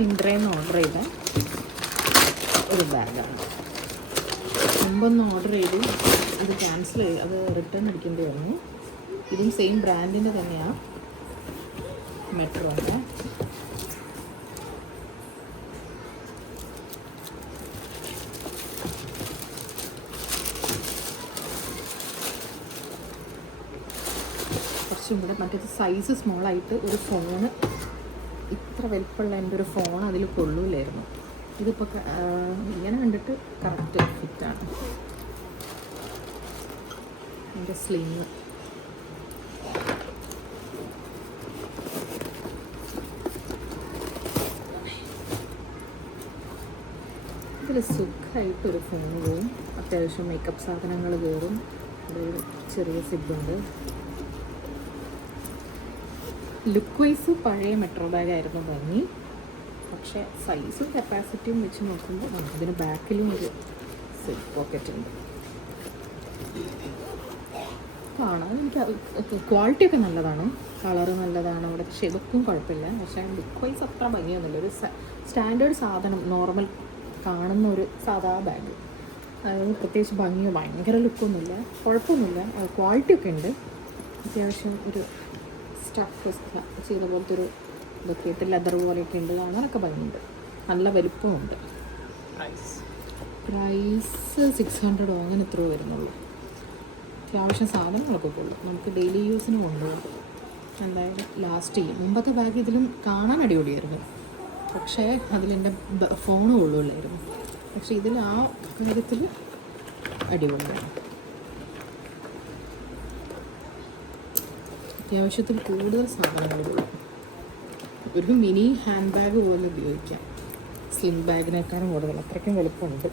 മിന്ത്രയിൽ നിന്ന് ഓർഡർ ചെയ്ത ഒരു ബാഗാണ്. മുമ്പൊന്ന് ഓർഡർ ചെയ്തു, അത് ക്യാൻസൽ ചെയ്ത് അത് റിട്ടേൺ അടിക്കേണ്ടി വന്നു. ഇതും സെയിം ബ്രാൻഡിൻ്റെ തന്നെയാണ്, മെട്രോൻ്റെ. കുറച്ചും കൂടെ മറ്റേത് സൈസ് സ്മോളായിട്ട് ഒരു ഫോണ്, ഇത്ര വലിപ്പമുള്ള എൻ്റെ ഒരു ഫോൺ അതിൽ കൊള്ളൂലായിരുന്നു. ഇതിപ്പോൾ ഇങ്ങനെ കണ്ടിട്ട് കറക്റ്റ് ഫിറ്റാണ്. എൻ്റെ സ്ലിം ഇതിൽ സുഖമായിട്ടൊരു ഫോൺ പോവും. അത്യാവശ്യം മേക്കപ്പ് സാധനങ്ങൾ കയറും. ഒരു ചെറിയ സിബുണ്ട്. ലുക്ക് വൈസ് പഴയ മെട്രോ ബാഗായിരുന്നു ഭംഗി. പക്ഷേ സൈസും കപ്പാസിറ്റിയും വെച്ച് നോക്കുമ്പോൾ നമുക്കിതിന് ബാക്കിലും ഒരു സിബ് പോക്കറ്റ് ഉണ്ട്. കാണാൻ എനിക്ക് ക്വാളിറ്റിയൊക്കെ നല്ലതാണ്, കളറ് നല്ലതാണ് അവിടെ, ഷെയ്ഡൊന്നും കുഴപ്പമില്ല. പക്ഷേ ലുക്ക് വൈസ് അത്ര ഭംഗിയൊന്നുമില്ല. ഒരു സ്റ്റാൻഡേർഡ് സാധനം, നോർമൽ കാണുന്ന ഒരു സാധാ ബാഗ്. അതായത് പ്രത്യേകിച്ച് ഭംഗിയോ ഭയങ്കര ലുക്കൊന്നുമില്ല, കുഴപ്പമൊന്നുമില്ല. ക്വാളിറ്റിയൊക്കെ ഉണ്ട്. അത്യാവശ്യം ഒരു സ്റ്റഫ് ചെയ്ത പോലത്തെ ഒരു ഇതൊക്കെ ഇട്ട് ലെതർ പോലെയൊക്കെ ഉണ്ട്. കാണാനൊക്കെ ഭംഗിയുണ്ട്, നല്ല വലുപ്പമുണ്ട്. പ്രൈസ് 600 അങ്ങനെ ഇത്രയോ വരുന്നുള്ളൂ. അത്യാവശ്യം സാധനങ്ങളൊക്കെ കൊള്ളും, നമുക്ക് ഡെയിലി യൂസിന് കൊണ്ടുപോകും. എന്തായാലും ലാസ്റ്റ് ചെയ്യും. മുമ്പത്തെ ബാഗ് ഇതിലും കാണാൻ അടിപൊളിയായിരുന്നു, പക്ഷേ അതിലെൻ്റെ ഫോണ് കൊള്ളില്ലായിരുന്നു. പക്ഷേ ഇതിൽ ആ കാര്യത്തിൽ അടിപൊളിയാണ്. അത്യാവശ്യത്തിൽ കൂടുതൽ സാധനങ്ങളുള്ളൂ. ഒരു മിനി ഹാൻഡ് ബാഗ് പോലെ ഉപയോഗിക്കാം, സ്ലിം ബാഗിനേക്കാളും കൂടുതൽ. അത്രയ്ക്കും വലുപ്പമുണ്ട്.